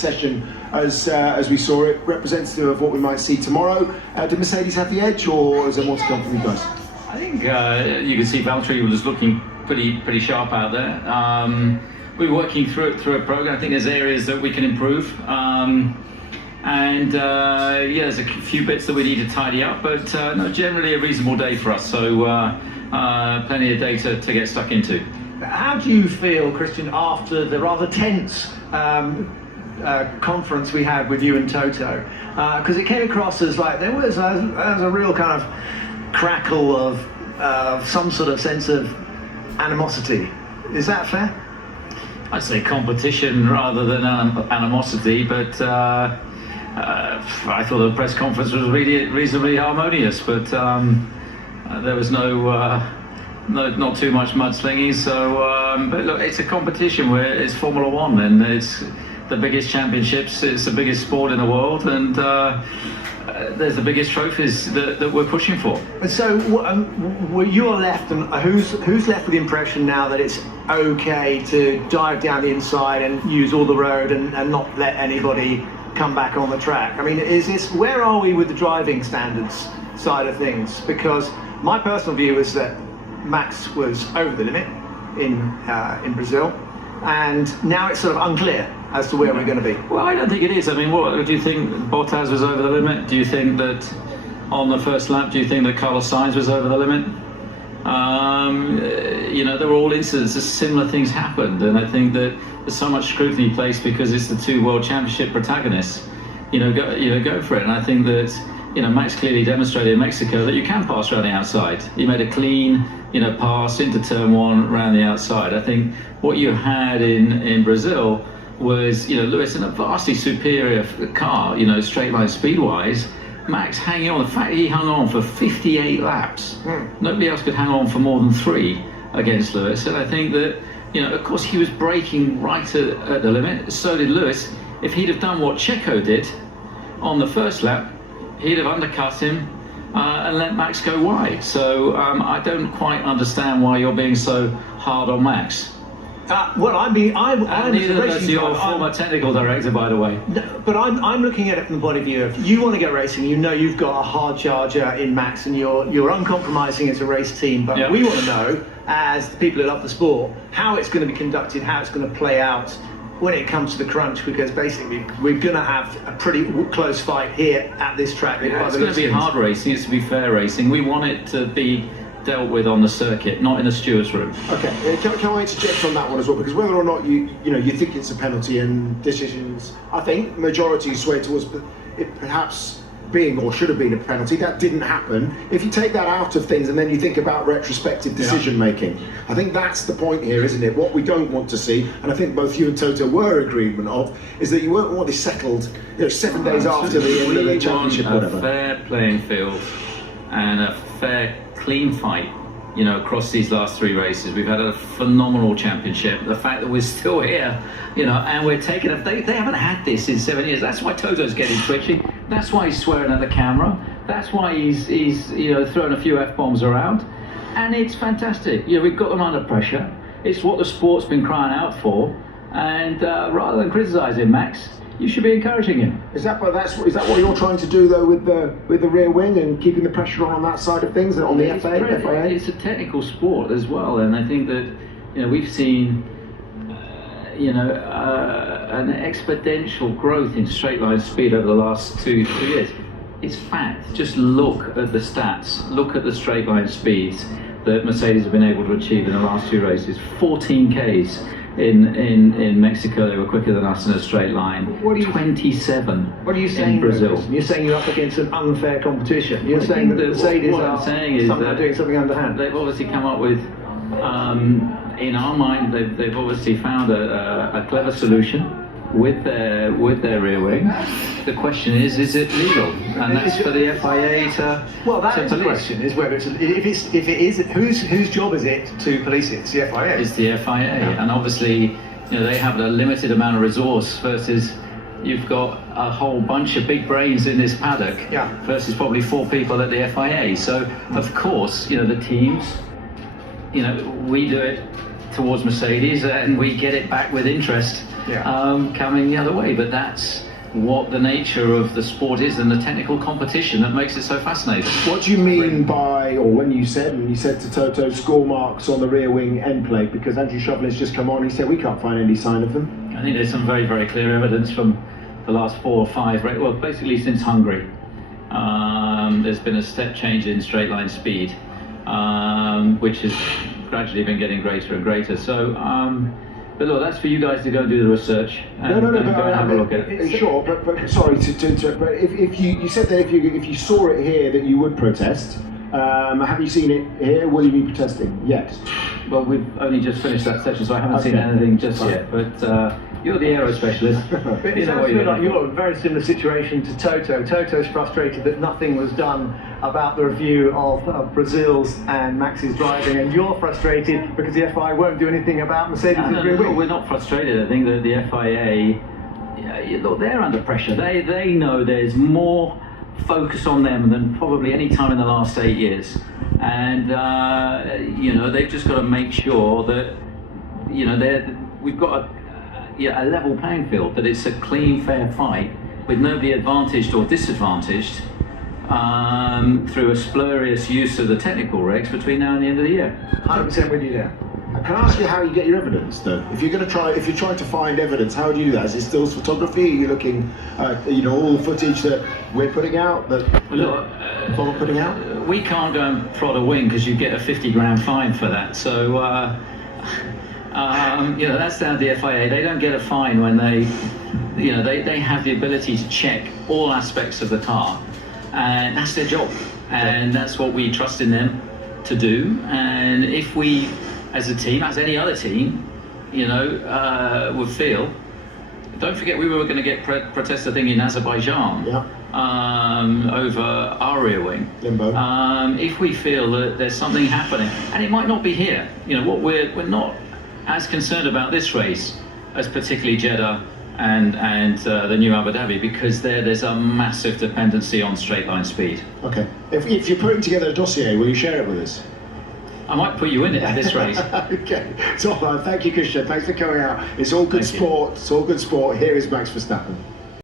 session as we saw it, representative of what we might see tomorrow. Did Mercedes have the edge, or is there more to come from you guys? I think you can see Valtteri was looking pretty sharp out there. We're working through a program. I think there's areas that we can improve, yeah, there's a few bits that we need to tidy up, but no, generally a reasonable day for us. So plenty of data to get stuck into. How do you feel, Christian, after the rather tense conference we had with you and Toto? Because it came across as like there was a real kind of crackle of some sort of sense of animosity. Is that fair? I'd say competition rather than animosity, but I thought the press conference was really reasonably harmonious, but there was not too much mudslinging. So, but look, it's a competition where it's Formula One, and it's the biggest championships. It's the biggest sport in the world, and there's the biggest trophies that we're pushing for. So, you are left, and who's left with the impression now that it's okay to dive down the inside and use all the road and not let anybody come back on the track? I mean, where are we with the driving standards side of things? Because my personal view is that Max was over the limit in Brazil, and now it's sort of unclear as to where we're going to be. Well, I don't think it is. I mean, what do you think? Bottas was over the limit? Do you think that on the first lap, do you think that Carlos Sainz was over the limit? You know, there were all incidents, similar things happened, and I think that there's so much scrutiny placed because it's the two World Championship protagonists. Go for it. And I think that, you know, Max clearly demonstrated in Mexico that you can pass around the outside. He made a clean, pass into turn one around the outside. I think what you had in Brazil was, Lewis in a vastly superior car, straight line speed-wise. Max hanging on. The fact he hung on for 58 laps, nobody else could hang on for more than 3 against Lewis. And I think that, of course, he was braking right at the limit. So did Lewis. If he'd have done what Checo did on the first lap, he'd have undercut him and let Max go wide. So I don't quite understand why you're being so hard on Max. Well, I'm neither does your former technical director, by the way. No, but I'm looking at it from the point of view of, you want to go racing, you've got a hard charger in Max, and you're uncompromising as a race team. But yep. We want to know, as the people who love the sport, how it's going to be conducted, how it's going to play out when it comes to the crunch, because basically we're going to have a pretty close fight here at this track. Yeah, it's going to be hard racing. It's to be fair racing. We want it to be dealt with on the circuit, not in a steward's room. Okay, can I interject on that one as well? Because whether or not you think it's a penalty, and decisions, I think majority sway towards it perhaps being or should have been a penalty. That didn't happen. If you take that out of things and then you think about retrospective decision making, I think that's the point here, isn't it? What we don't want to see, and I think both you and Toto were in agreement of, is that you won't want this settled 7 days after the end of the championship. We want a fair playing field and a fair, clean fight, across these last 3 races. We've had a phenomenal championship. The fact that we're still here, and we're taking they haven't had this in 7 years. That's why Toto's getting twitchy. That's why he's swearing at the camera. That's why he's throwing a few F-bombs around. And it's fantastic. We've got them under pressure. It's what the sport's been crying out for. And rather than criticising Max, you should be encouraging him. Is that what you're trying to do though with the rear wing and keeping the pressure on that side of things, on the FIA? It's a technical sport as well, and I think that we've seen an exponential growth in straight line speed over the last 2 years. It's fact. Just look at the stats. Look at the straight line speeds that Mercedes have been able to achieve in the last 2 races. 14 Ks. In Mexico, they were quicker than us in a straight line. 27. What are you saying in Brazil? You're saying you're up against an unfair competition. You're saying that Mercedes are doing something underhand. They've obviously come up with, in our mind, they've obviously found a clever solution with their rear wing. The question is it legal? And that's for the FIA to is the question, is whether if it is, whose job is it to police it? It's the FIA. It's the FIA, and obviously, they have a limited amount of resource versus you've got a whole bunch of big brains in this paddock versus probably 4 people at the FIA. So of course, the teams, we do it towards Mercedes, and we get it back with interest coming the other way. But that's what the nature of the sport is, and the technical competition that makes it so fascinating. What do you mean by, or when you said to Toto, score marks on the rear wing end plate? Because Andrew Chauvelin's just come on, he said we can't find any sign of them. I think there's some very, very clear evidence from the last 4 or 5, well, basically since Hungary. There's been a step change in straight line speed, which has gradually been getting greater and greater. So, but look, that's for you guys to go do the research and, no, and go and have a look at it. Sure, but sorry but if you said that if you saw it here that you would protest. Have you seen it here? Will you be protesting? Yes. Well, we've only just finished that session, so I haven't seen anything just yet. But you're the aero specialist. But it sounds to me like you're in a very similar situation to Toto. Toto's frustrated that nothing was done about the review of Brazil's and Max's driving, and you're frustrated because the FIA won't do anything about Mercedes' rear wing. We're not frustrated. I think that the FIA, look, they're under pressure. They know there's more focus on them than probably any time in the last 8 years, and they've just got to make sure that we've got a level playing field, that it's a clean, fair fight with nobody advantaged or disadvantaged through a spurious use of the technical regs between now and the end of the year. 100% with you there. Can I ask you how you get your evidence, though? If you're trying to find evidence, how do you do that? Is it stills photography? Are you looking at all the footage that we're putting out, that we're putting out? We can't go and prod a wing because you get a 50 grand fine for that. So that's down to the FIA. They don't get a fine when they have the ability to check all aspects of the car, and that's their job, and that's what we trust in them to do. And if we, as a team, as any other team, would feel. Don't forget, we were going to get protest, I think, in Azerbaijan over our rear wing. Limbo. If we feel that there's something happening, and it might not be here. We're not as concerned about this race as particularly Jeddah and the new Abu Dhabi, because there's a massive dependency on straight line speed. Okay. If you're putting together a dossier, will you share it with us? I might put you in it at this race. Okay. So, thank you, Christian. Thanks for coming out. It's all good sport. It's all good sport. Here is Max Verstappen.